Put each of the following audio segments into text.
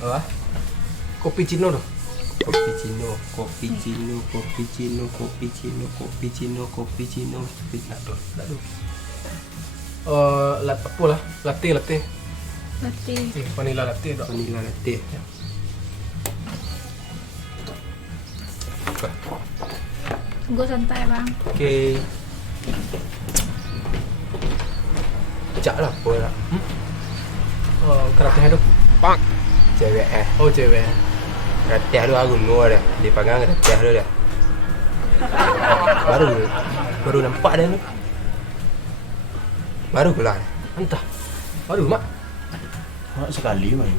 Apa? Kopi Cino tu. Kopi Cino, kopi Cino, kopi Cino, kopi Cino, kopi Cino, kopi Cino, kopi Cino. Apa lah? Latte. Latte. Vanilla latte tak? Vanilla latte. Tunggu santai bang. Okey. Cak lah apa lah. Keratih tu. Pak. Cewek Oh cewek. Keratih tu aku ngor dah. Dia pegang keratih tu dah. Baru nampak dah tu. Baru keluar. Entah. Baru mak. Sekali mai.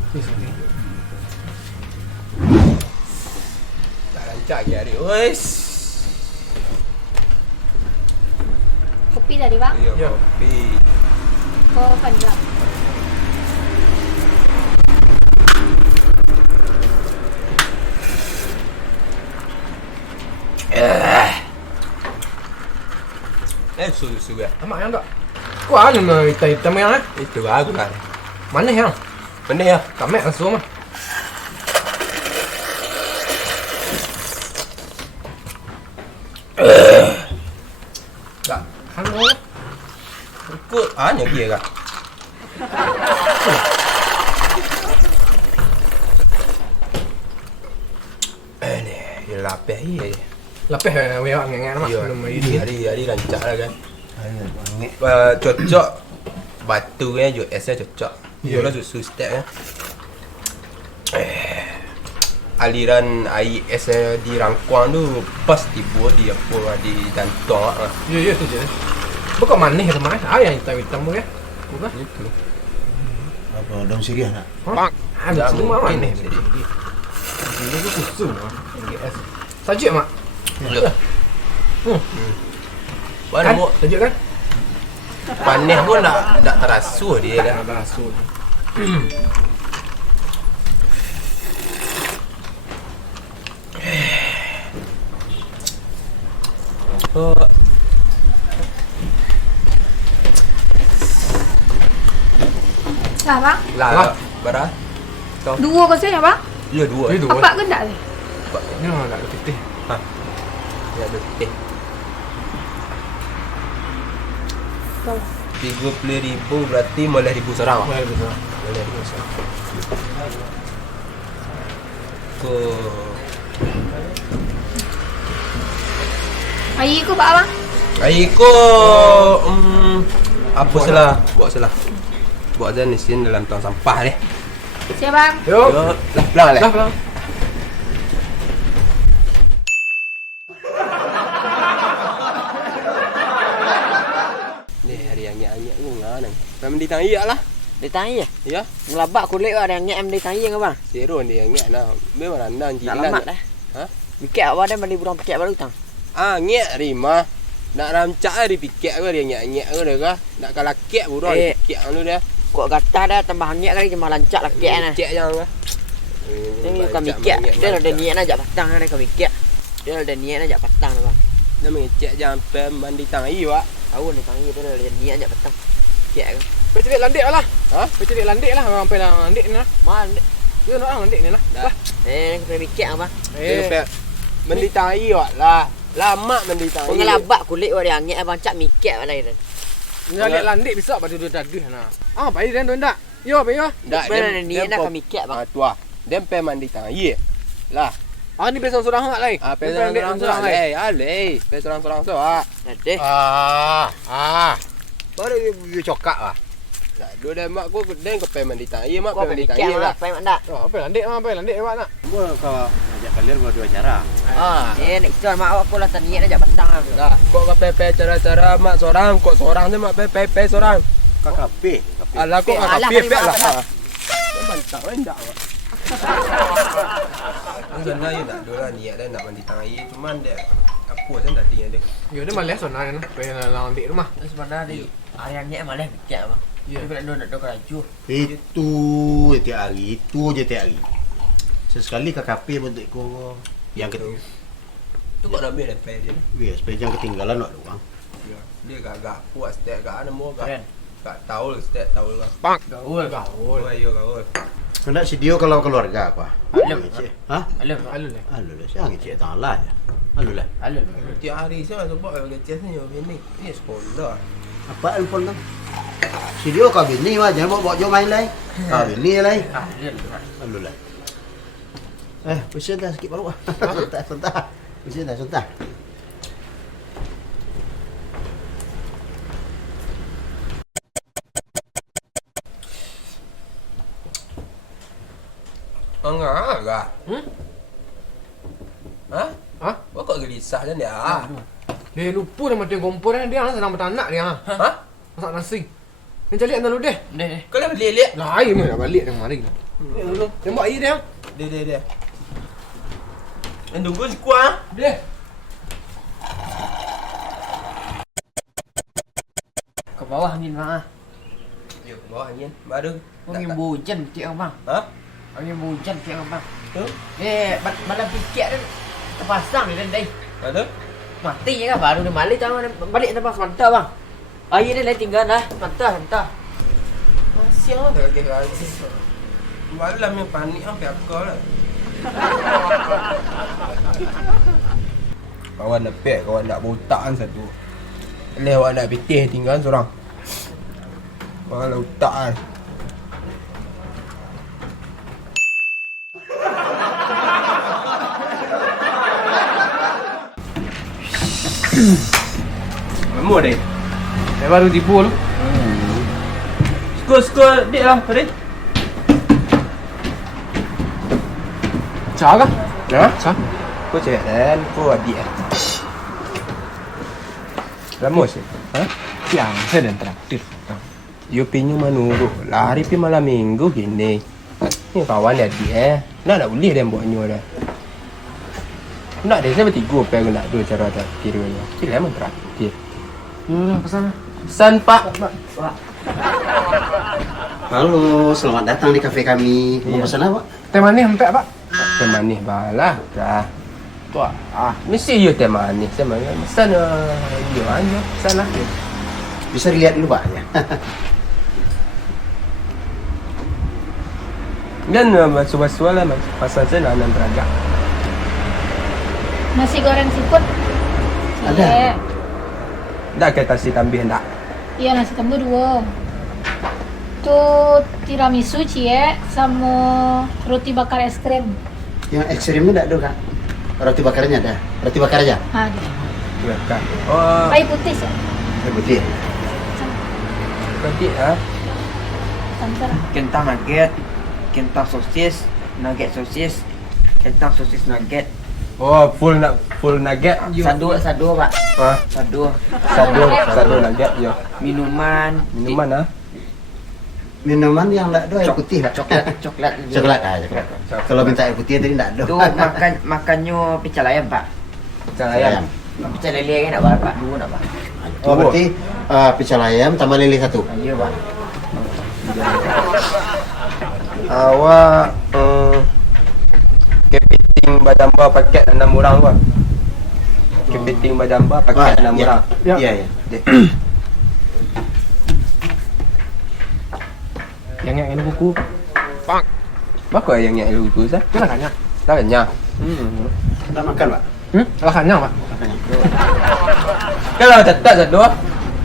Tak rancak lagi hari. Ois. Kopi tadi bang. Ya, kopi. Kau panjang. Susu ya. Amak yang tak? Kau ada nama hitam yang eh? Itu bagus kan. Mana yang? Mana ya? Kamek langsung mah. Tak. Halo. Kau hanya dia kan. Ni, dia lapar ye. Lapis wewak ngengan mak. Ya, Belum hari rancak lah kan. Ngek. Cocok batu jo esnya cocok. Ya. Yolah susu step aliran air es di rangkuang tu pas tiba di apa di jantung ah. Ya tu je. Bukan manis ke teman? Yang hitam-hitam tu kan? Bukan? Itu. Apa daun sirih nak? Hah? Ada Tak semua mungkin manis. ni. Ini tu susu mah. GS. Sajuk mak. Ya. Baru Kan? mau Sajuk kan? panas pun tak terasa dia dah. Ada rasul. Oh, Lah bang. lah bara. Kau. Dua kau ya bang. Ya dua. Dia dua. Apa ke tak ni? Ni nak ada putih. Ya ada teh. Kau. 30,000 berarti malah 1,000 seorang. Boleh betul. Malah 1,000 seorang. Ko Air kau pak bang. air ko apa salah? Buat salah. Buat dan isin dalam tong sampah ni. Siap bang. Yo. Yo, lah pelang lah. Dah pelang. Ni hari yang nyak-nyak ku ngana. Memang ditanya lah. Dia tanya Ya, ngelabak kulit ada yang ngem dia tanya ke bang. seron dia nyak nah. Memang nandang Tak jilan. lama dah. Ha? Mikir awak dah balik burung pikir baru tang. Nyak rimah. Nak rancak dia pikir ke dia nyak-nyak ke dia kah? Nak kalah kek burung pikir anu dia. Kok gatal dah tambah ngek kali cuma lancak lah kek nah. Cek jangan kah? Ni kau mikir dia ada niat nak ajak patang dah kau mikir. Dia ada niat nak ajak patang dah bang. Dia mengecek jangan pem mandi tang air wak. Tahu ni tanya dia ada niat ajak patang. Kek ke. Pergi landik lah. Ha? Pergi landik lah. Sampai landik ni lah. Mal Dia nak landik ni lah. Dah. kau mikir bang. Dia pem mandi tang air wak lah. Lama mandi tang Kau air. ngelabak kulit awak dia ngek abang cak mikir balai dah. Landik bisa pada dia dadah nah. Baik dan tak? Yo, baik yo. Dak Benar niat nak kau mikir bang. Tua. Dia pem mandi tang air. Lah. Ni besok sorang hak lai. Pem sorang lai. Ale, pem sorang so ah. Dah deh. Baru dia cokak lah. Nah, dua dah mak aku dan kau pem mandi tang air mak Kau pem mandi tang mikir air lah. lah, pai mak dak. Apa landik awak nak. Gua kau ajak kalian buat dua cara. Nak istilah mak awak pula tak niat ajak patang lah. Dah, kok kau pepe cara-cara mak seorang, kok seorang je mak pepe seorang. KKP. Alah kok Alah, kakak pepe terima lah. kasih. Dia bantang endak awak. Sebenarnya tak ada lah niat dia nak mandi tang air, cuman dia Apa sen tadi ada. Yo dia malah sonal kan. Pengen lawan di rumah. Terus mana di ayamnya malah bikin bang. Iya. Dia bilang nak dok laju. Itu tiap hari, itu je tiap hari. Sesekali KKP bentuk ko yang ketiga. Tu kau nak ambil lepas dia. Ya, supaya jangan ketinggalan nak orang. Ya. Dia gak puas setiap gak ada mau Keren. gak tahu setiap tahu lah. Gaul. Oh ayo kau. Hendak si dia kalau keluarga apa? Alum. Hah? Alum. Alun lah. Alu lah, siang cik tangan lah ya. Alu lah. Alum. Tiap hari saya sebab yang leceh ni ni. Ni sekolah. Apa alpon tu? Si dia kau bini mah jangan bawa jom main lai. Kau bini lai. Alum. Alu lah. Bersih dah sikit baru. Sebentar. Bersih dah sebentar. Enggak agak. Hah? Hah? Kau kok gelisah je ni ah? Dia lupa dah mati kompor kan. Dia senang beranak dia. Hah? Masak nasi. Ni cari dulu deh. Deh. Kau dah balik? Lah air ni dah balik dah mari. Tembak air dia. Dia. Yang tunggu sekuat. Dia. Ke bawah angin bang. Ya, bawah angin. Baru. Angin hujan cik bang. Hah? Angin hujan cik bang. Tu? Malam pikir tu terpasang di landai. Ada? Mati je kan baru dia balik tempat mantap bang. Air dia lain tinggal lah. Mantap. Masih ada lagi. Malam yang panik sampai aku lah. Kawan nak pek, kawan nak botak kan satu. Lewat nak pitih tinggal seorang. Kawan nak botak kan. Lama deh. Saya baru tipu lu. Skor dia lah tadi. Cak kah? Ha? Cak. Kau cakap kan, kau adik eh. Lama sih. Ha? Siang saya dah traktir. You pinyu menurut lah hari pi malam minggu gini. Ni kawan dia adik eh. Nak boleh dia buat nyu dah. Nak dia saya bertiga apa aku nak dua cara traktir ni. Kira memang traktir. Pesan. Pesan Pak. Halo, selamat datang di kafe kami. Mau pesan apa? Teh manis empek pak. Teh manis balah dah. Tuah, mesti you teh manis. Teh manis. Pesan you aja. Pesan lah. Bisa dilihat dulu Pak ya. Dan basuh-basuh lah pasal saya nak beragak. Nasi goreng seafood. Ada. Iya. Dah kita si tambah tak? Iya nasi tambah 2. Tu tiramisu cie sama roti bakar es krim. Yang ekstrimnya enggak ada Kak. Roti bakarnya ada. Roti bakar aja. Ada. Ya kan. Oh, Pay putih sih. Putih. nanti ah. Santer. Kentang nugget, kentang sosis, nugget sosis, kentang sosis nugget. Oh, full nugget. Sadu pak. Hah? Sadu nugget yo. Minuman Minuman ah. Minuman yang enggak ada air putih Pak. coklat. Coklat. Coklat. Kalau minta air putih tadi enggak ada. Tu makannya pical ayam pak. Pical ayam. Pical lele kan nak pak? Dua nak pak? Oh, berarti pical ayam tambah lele 1. Ya pak. Awak kepiting badamba paket 6 orang tu. Kepiting badamba paket 6 orang. Iya. Yang ini buku. Pak. Bakal yang lugu sah. Kenapa kanya? Tak kenyang. Nak makan Pak? Lah kanya pak. Kalau tetap satu,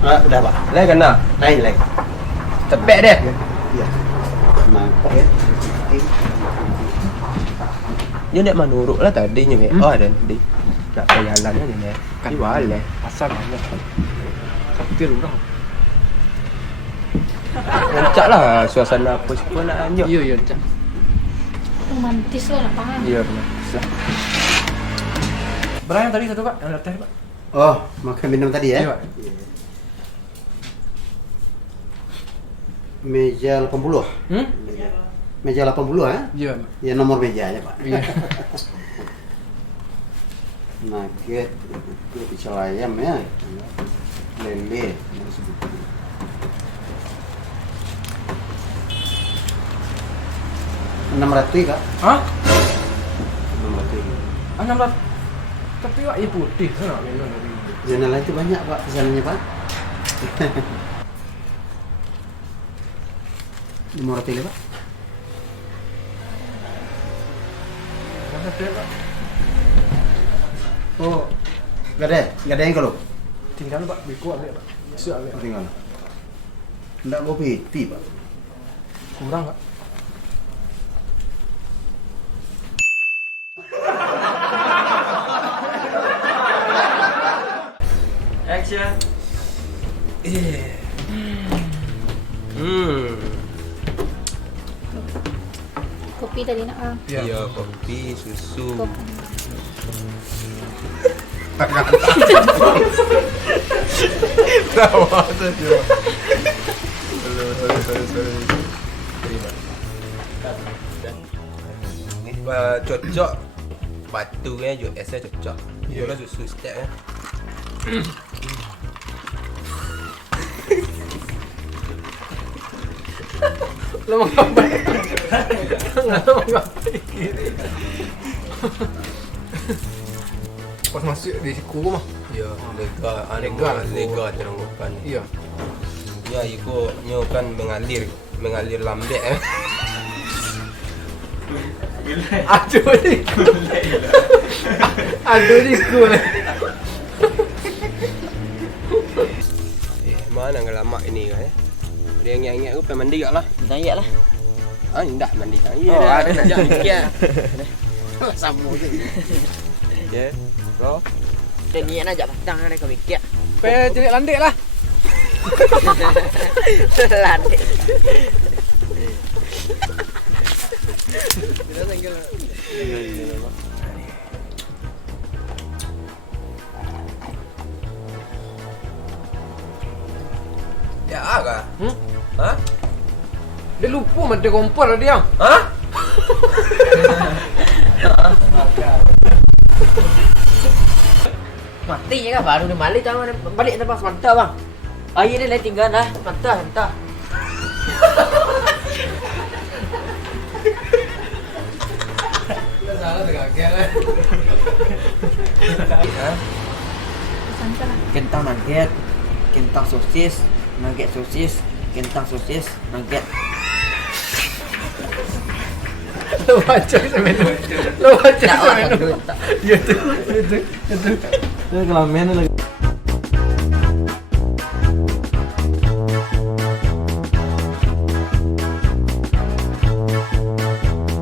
Udah Pak. lain kena. Lain. Cepet deh. Iya. Makan. Dia nak menurut lah tadi nya WA dan tadi. Nak jalan aja ni. Kan boleh. Asal banyak. Traktir udah. Rancak lah suasana apa semua nak anjak. Iya cak. Romantis lah lapangan. Ya benar. Berapa yang tadi satu pak? Yang teh pak. Oh, makan minum tadi ya? Iya pak. Meja 80. Meja 80 ya? Iya pak. Ya nomor mejanya Pak. Iya. Nugget, pecel ayam ya, lele, masih begitu. $600 kak? Hah? 600. 600. Tapi wak ya putih sana minum tadi. Yang lain itu banyak pak pesanannya pak. 500 pak. Masa dia Pak? Oh, gak ada yang kalau Tinggal Pak, biku ambil Pak. Siap ambil. tinggal. Enggak mau piti pak. Kurang Pak. Action. Kopi tadi nak ah. Ya, kopi, susu. Kopi. Tawa saja. Sorry. Terima. Cocok batu kan, jut esnya cocok. Gula susu step kan. Lo mau ngapain? Nggak tahu mau ngapain. Pas masuk di kuku mah. Ya, lega, lega teranggupan. Iya. Ya, iko nyo kan mengalir lambek eh. Aduh ni. Aduh ni cool. Mana ngelamak ini kan eh. Dia ingat-ingat aku pengen mandi lah. Tanya lah. Ah, indah mandi tak. Oh, ada nak jangan mikir. Sama je. Ya. Bro. Dia niat nak ajak petang kan kau mikir. Pe jadi landek lah. Lantik. Dia tinggal. Ya, apa? Hah? Dia lupa mati kompor dia. Hah? Mati je kan baru dia balik tahu balik tempat mantap bang. Air dia lain tinggal dah. Mantap. Salah dekat kan. Santai lah. Kentang nugget, kentang sosis, nugget sosis, kentang sosis, nugget. Lo baca sampai tu. Lo baca sampai tu. Tak. Ya tu. Itu. Itu kelamin lagi.